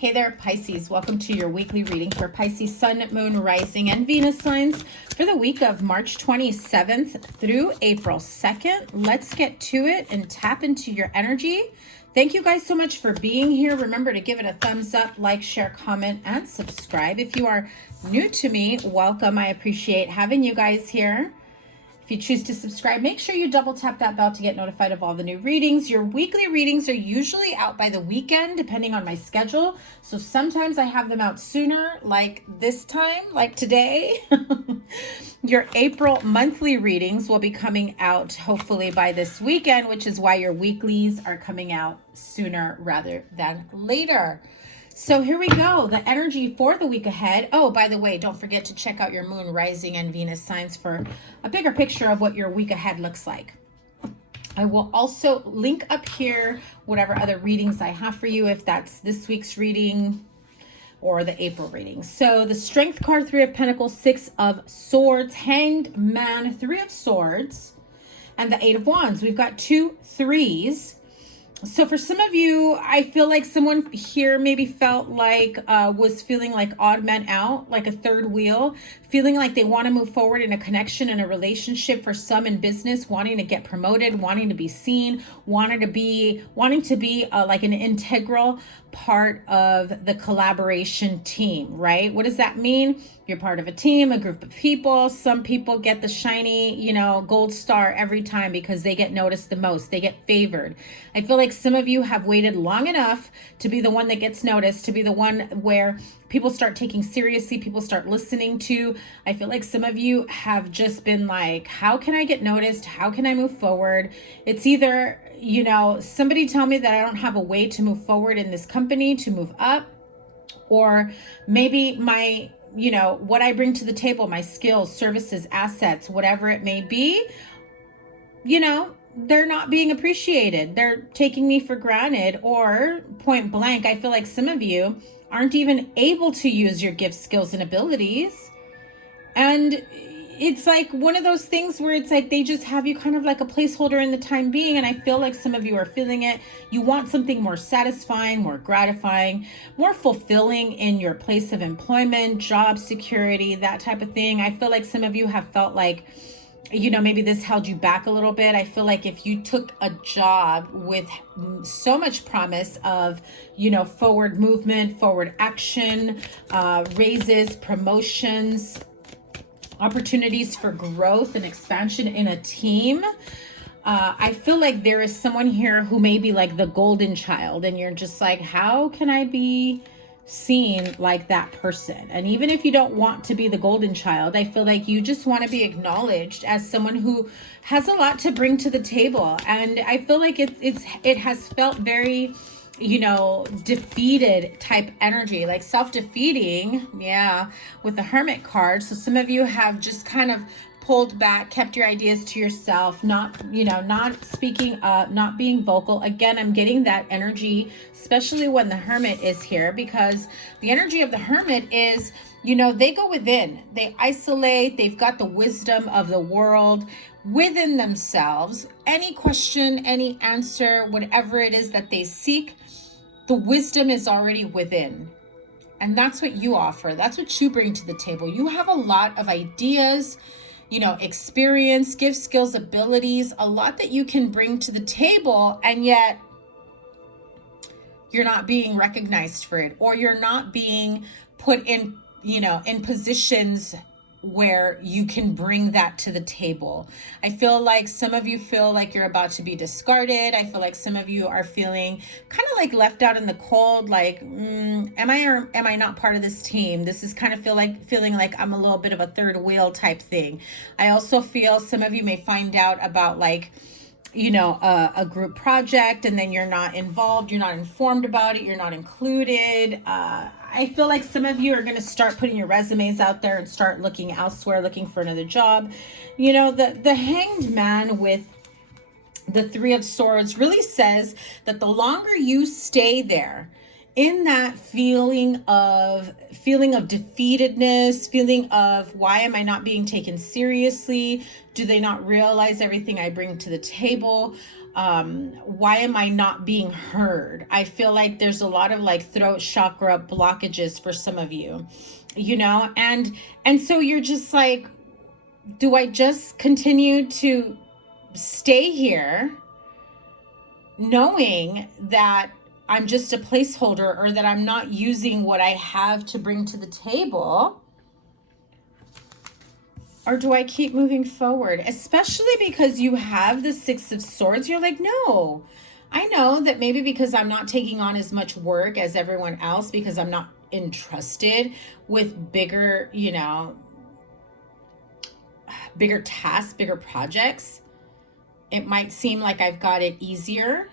Hey there, Pisces. Welcome to your weekly reading for Pisces Sun, Moon, Rising, and Venus signs for the week of March 27th through April 2nd. Let's get to it and tap into your energy. Thank you guys so much for being here. Remember to give it a thumbs up, like, share, comment, and subscribe. If you are new to me, welcome. I appreciate having you guys here. If you choose to subscribe, make sure you double tap that bell to get notified of all the new readings. Your weekly readings are usually out by the weekend, depending on my schedule. So sometimes I have them out sooner, like this time, like today. Your April monthly readings will be coming out hopefully by this weekend, which is why your weeklies are coming out sooner rather than later. So here we go, the energy for the week ahead. Oh, by the way, don't forget to check out your Moon, Rising, and Venus signs for a bigger picture of what your week ahead looks like. I will also link up here whatever other readings I have for you, if that's this week's reading or the April reading. So the Strength card, 3 of Pentacles, 6 of Swords, Hanged Man, 3 of Swords, and the 8 of Wands. We've got 2 3s. So for some of you, I feel like someone here maybe felt like, was feeling like odd man out, like a third wheel, feeling like they want to move forward in a connection, in a relationship, for some in business, wanting to get promoted, wanting to be seen, wanting to be like an integral part of the collaboration team, right? What does that mean? You're part of a team, a group of people. Some people get the shiny, gold star every time because they get noticed the most. They get favored. I feel like some of you have waited long enough to be the one that gets noticed, to be the one where people start taking seriously, people start listening to. I feel like some of you have just been like, how can I get noticed? How can I move forward? It's either, somebody tell me that I don't have a way to move forward in this company, to move up, or maybe my, what I bring to the table, my skills, services, assets, whatever it may be, they're not being appreciated. They're taking me for granted, or point blank, I feel like some of you aren't even able to use your gifts, skills, and abilities. And it's like one of those things where it's like they just have you kind of like a placeholder in the time being. And I feel like some of you are feeling it. You want something more satisfying, more gratifying, more fulfilling in your place of employment, job security, that type of thing. I feel like some of you have felt like, maybe this held you back a little bit. I feel like if you took a job with so much promise of, forward movement, forward action, raises, promotions, opportunities for growth and expansion in a team, I feel like there is someone here who may be like the golden child, and you're just like, how can I be seen like that person? And even if you don't want to be the golden child, I feel like you just want to be acknowledged as someone who has a lot to bring to the table. And I feel like it has felt very, defeated type energy, like self-defeating, with the Hermit card. So some of you have just kind of pulled back, kept your ideas to yourself, not speaking up, not being vocal. Again, I'm getting that energy, especially when the Hermit is here, because the energy of the Hermit is, they go within, they isolate, they've got the wisdom of the world within themselves. Any question, any answer, whatever it is that they seek, the wisdom is already within. And that's what you offer. That's what you bring to the table. You have a lot of ideas, experience, gifts, skills, abilities, a lot that you can bring to the table, and yet you're not being recognized for it, or you're not being put in, in positions where you can bring that to the table. I feel like some of you feel like you're about to be discarded. I feel like some of you are feeling kind of like left out in the cold, like, am I or am I not part of this team? This is kind of feeling like I'm a little bit of a third wheel type thing. I also feel some of you may find out about like, a group project, and then you're not involved, you're not informed about it, you're not included. I feel like some of you are going to start putting your resumes out there and start looking elsewhere, looking for another job. The Hanged Man with the 3 of Swords really says that the longer you stay there in that feeling of defeatedness, feeling of, why am I not being taken seriously? Do they not realize everything I bring to the table? Why am I not being heard? I feel like there's a lot of like throat chakra blockages for some of you, you know, and so you're just like, do I just continue to stay here knowing that I'm just a placeholder, or that I'm not using what I have to bring to the table? Or do I keep moving forward? Especially because you have the Six of Swords. You're like, no, I know that maybe because I'm not taking on as much work as everyone else, because I'm not entrusted with bigger, you know, bigger tasks, bigger projects, it might seem like I've got it easier.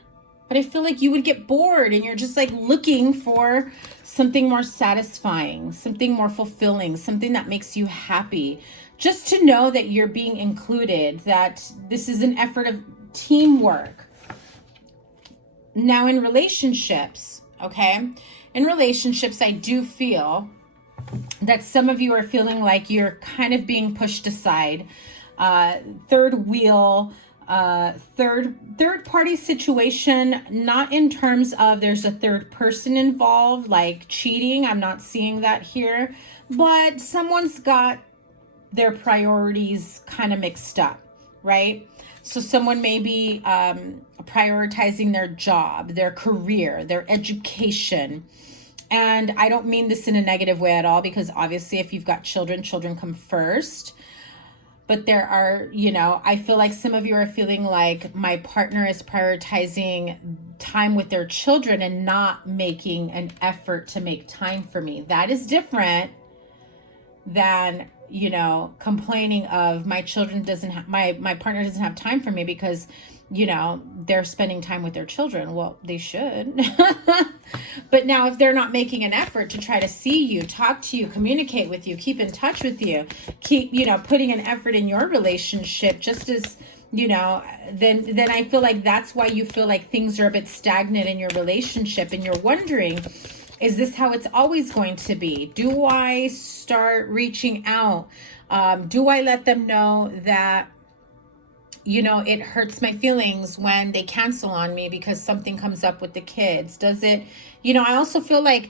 But I feel like you would get bored and you're just like looking for something more satisfying, something more fulfilling, something that makes you happy. Just to know that you're being included, that this is an effort of teamwork. Now in relationships, okay? In relationships, I do feel that some of you are feeling like you're kind of being pushed aside. Third wheel, third party situation, not in terms of there's a third person involved, like cheating. I'm not seeing that here, but someone's got their priorities kind of mixed up, right? So someone may be prioritizing their job, their career, their education. And I don't mean this in a negative way at all, because obviously if you've got children, children come first. But there are, you know, I feel like some of you are feeling like my partner is prioritizing time with their children and not making an effort to make time for me. That is different than, you know, complaining of my children doesn't have, my partner doesn't have time for me because, you know, they're spending time with their children. Well, they should. But now if they're not making an effort to try to see you, talk to you, communicate with you, keep in touch with you, keep, you know, putting an effort in your relationship, just as, you know, then I feel like that's why you feel like things are a bit stagnant in your relationship, and you're wondering, is this how it's always going to be? Do I start reaching out? Do I let them know that, you know, it hurts my feelings when they cancel on me because something comes up with the kids? Does it, you know, I also feel like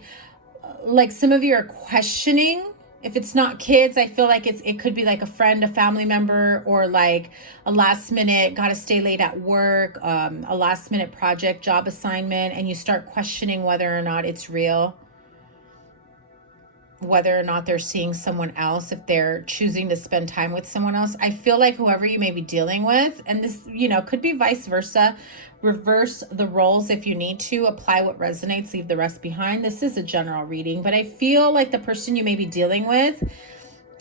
some of you are questioning. If it's not kids, I feel like it could be like a friend, a family member, or like a last minute, gotta stay late at work, a last minute project, job assignment, and you start questioning whether or not it's real, whether or not they're seeing someone else, if they're choosing to spend time with someone else. I feel like whoever you may be dealing with, and this, you know, could be vice versa, reverse the roles if you need to, apply what resonates, leave the rest behind. This is a general reading, but I feel like the person you may be dealing with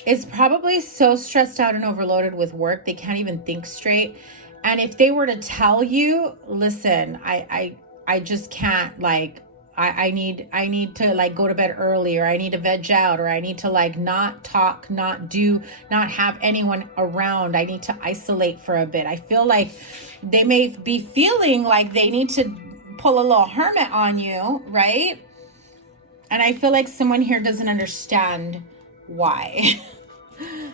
is probably so stressed out and overloaded with work, they can't even think straight. And if they were to tell you, listen, I just can't, like, I need to like go to bed early, or I need to veg out, or I need to like not talk, not have anyone around. I need to isolate for a bit. I feel like they may be feeling like they need to pull a little hermit on you, right? And I feel like someone here doesn't understand why.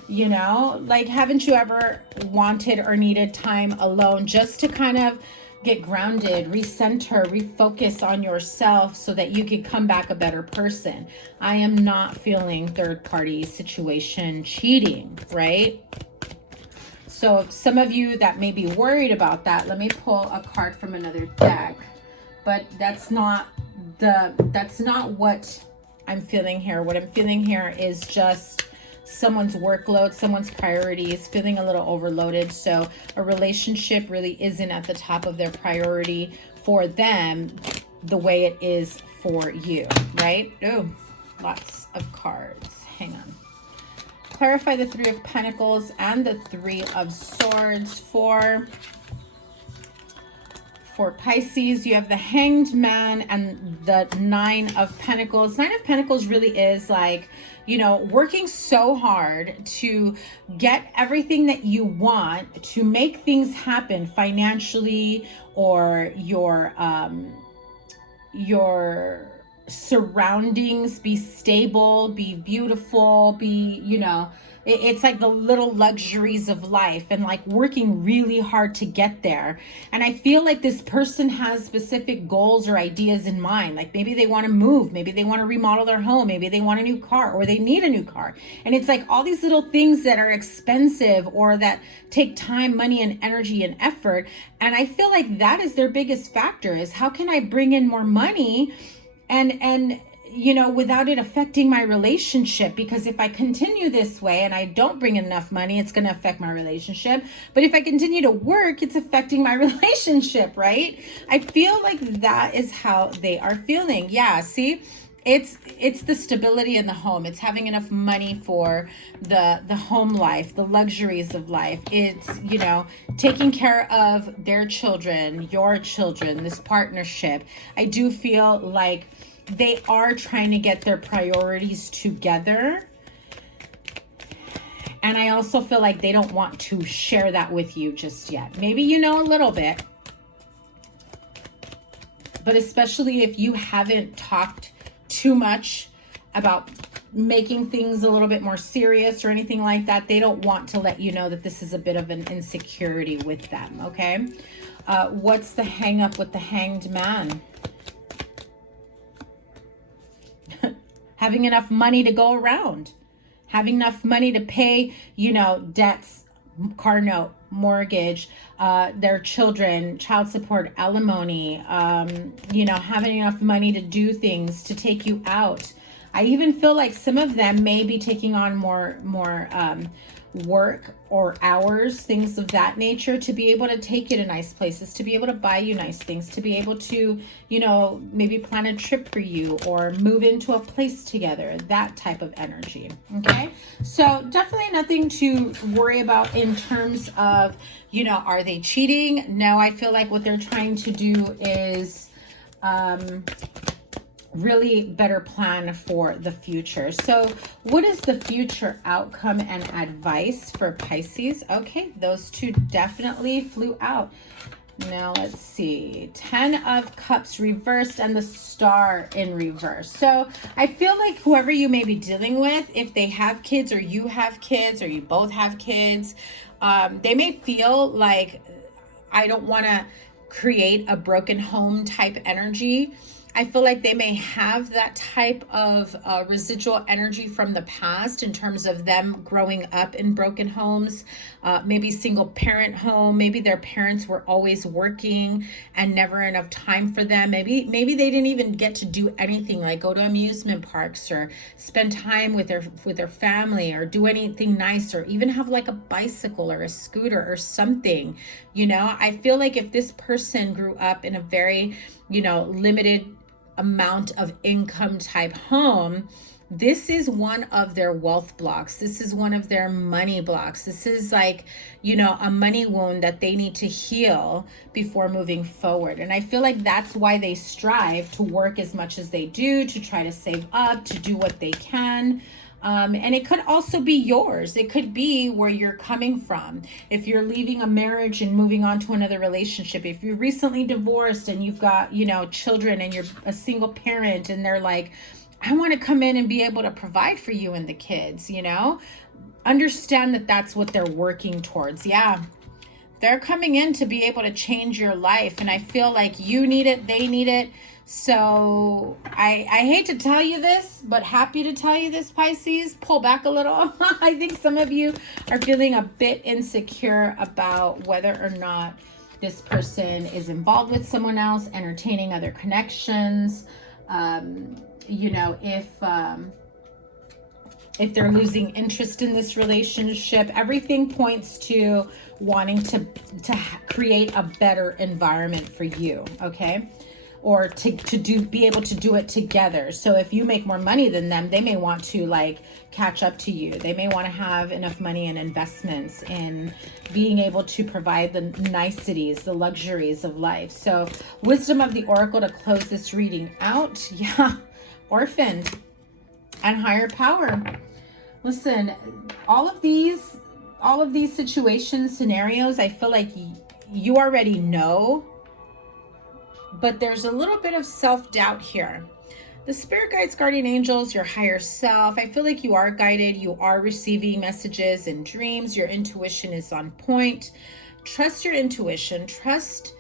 You know, like, haven't you ever wanted or needed time alone just to kind of get grounded, recenter, refocus on yourself so that you could come back a better person? I am not feeling third party situation cheating, right? So some of you that may be worried about that, let me pull a card from another deck. But that's not what I'm feeling here. What I'm feeling here is just someone's workload, someone's priorities, feeling a little overloaded. So a relationship really isn't at the top of their priority for them the way it is for you, right? Oh, lots of cards. Hang on. Clarify the Three of Pentacles and the Three of Swords for Pisces. You have the Hanged Man and the Nine of Pentacles. Nine of Pentacles really is like, you know, working so hard to get everything that you want, to make things happen financially, or your surroundings, be stable, be beautiful, be, you know, it's like the little luxuries of life, and like working really hard to get there. And I feel like this person has specific goals or ideas in mind. Like maybe they want to move, maybe they want to remodel their home, maybe they want a new car, or they need a new car. And it's like all these little things that are expensive or that take time, money, and energy and effort. And I feel like that is their biggest factor, is how can I bring in more money and you know, without it affecting my relationship? Because if I continue this way and I don't bring in enough money, it's going to affect my relationship. But if I continue to work, it's affecting my relationship, right? I feel like that is how they are feeling. Yeah, see? It's the stability in the home. It's having enough money for the home life, the luxuries of life. It's, you know, taking care of their children, your children, this partnership. I do feel like they are trying to get their priorities together. And I also feel like they don't want to share that with you just yet. Maybe you know a little bit, but especially if you haven't talked too much about making things a little bit more serious or anything like that, they don't want to let you know that this is a bit of an insecurity with them, okay? What's the hang up with the Hanged Man? Having enough money to go around, having enough money to pay, you know, debts, car note, mortgage, their children, child support, alimony, you know, having enough money to do things, to take you out. I even feel like some of them may be taking on more work or hours, things of that nature, to be able to take you to nice places, to be able to buy you nice things, to be able to, you know, maybe plan a trip for you or move into a place together, that type of energy. Okay, so definitely nothing to worry about in terms of, you know, are they cheating? No, I feel like what they're trying to do is really better plan for the future. So what is the future outcome and advice for Pisces? Okay, those two definitely flew out. Now let's see, 10 of Cups reversed and the Star in reverse. So I feel like whoever you may be dealing with, if they have kids or you have kids or you both have kids, they may feel like, I don't want to create a broken home type energy. I feel like they may have that type of residual energy from the past in terms of them growing up in broken homes, maybe single parent home. Maybe their parents were always working and never enough time for them. Maybe they didn't even get to do anything like go to amusement parks or spend time with their family or do anything nice or even have like a bicycle or a scooter or something. You know, I feel like if this person grew up in a very, you know, limited amount of income type home, this is one of their wealth blocks. This is one of their money blocks. This is like, you know, a money wound that they need to heal before moving forward. And I feel like that's why they strive to work as much as they do, to try to save up, to do what they can. And it could also be yours. It could be where you're coming from. If you're leaving a marriage and moving on to another relationship, if you're recently divorced and you've got, you know, children and you're a single parent and they're like, I want to come in and be able to provide for you and the kids, you know, understand that that's what they're working towards. Yeah. They're coming in to be able to change your life. And I feel like you need it. They need it. So I hate to tell you this, but happy to tell you this, Pisces. Pull back a little. I think some of you are feeling a bit insecure about whether or not this person is involved with someone else, entertaining other connections. You know, if they're losing interest in this relationship, everything points to wanting to create a better environment for you, okay? Or be able to do it together. So if you make more money than them, they may want to like catch up to you. They may want to have enough money and investments in being able to provide the niceties, the luxuries of life. So wisdom of the Oracle to close this reading out. Yeah, orphaned and higher power. Listen, all of these situations, scenarios, I feel like you already know, but there's a little bit of self-doubt here. the spirit guides, guardian angels, your higher self. I feel like you are guided. You are receiving messages and dreams. Your intuition is on point. Trust your intuition. Trust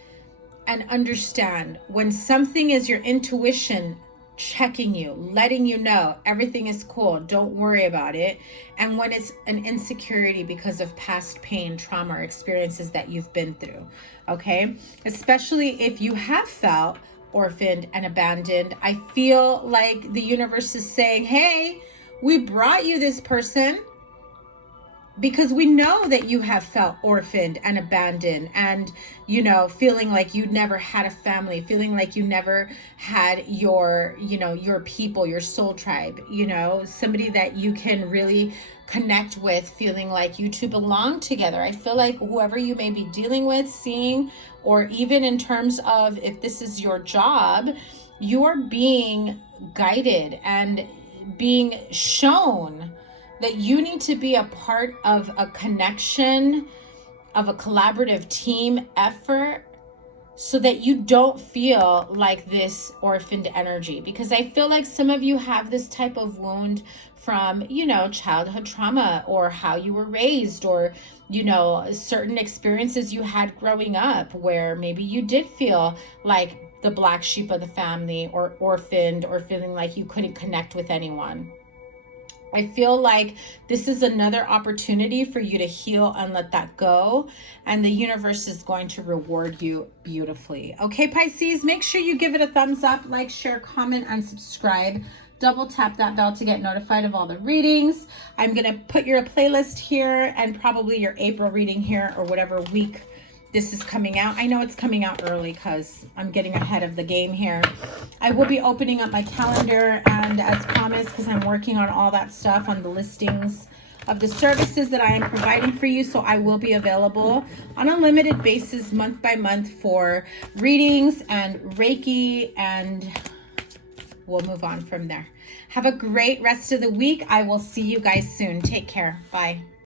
and understand when something is your intuition checking you, letting you know everything is cool, don't worry about it. And when it's an insecurity because of past pain, trauma, or experiences that you've been through, okay? Especially if you have felt orphaned and abandoned, I feel like the universe is saying, hey, we brought you this person because we know that you have felt orphaned and abandoned and, you know, feeling like you never had a family, feeling like you never had your, you know, your people, your soul tribe, you know, somebody that you can really connect with, feeling like you two belong together. I feel like whoever you may be dealing with, seeing, or even in terms of if this is your job, you're being guided and being shown that you need to be a part of a connection, of a collaborative team effort, so that you don't feel like this orphaned energy. Because I feel like some of you have this type of wound from, you know, childhood trauma, or how you were raised, or, you know, certain experiences you had growing up where maybe you did feel like the black sheep of the family, or orphaned, or feeling like you couldn't connect with anyone. I feel like this is another opportunity for you to heal and let that go. And the universe is going to reward you beautifully. Okay, Pisces, make sure you give it a thumbs up, like, share, comment, and subscribe. Double tap that bell to get notified of all the readings. I'm going to put your playlist here and probably your April reading here, or whatever week this is coming out. I know it's coming out early because I'm getting ahead of the game here. I will be opening up my calendar, and as promised, because I'm working on all that stuff on the listings of the services that I am providing for you. So I will be available on a limited basis, month by month, for readings and Reiki, and we'll move on from there. Have a great rest of the week. I will see you guys soon. Take care. Bye.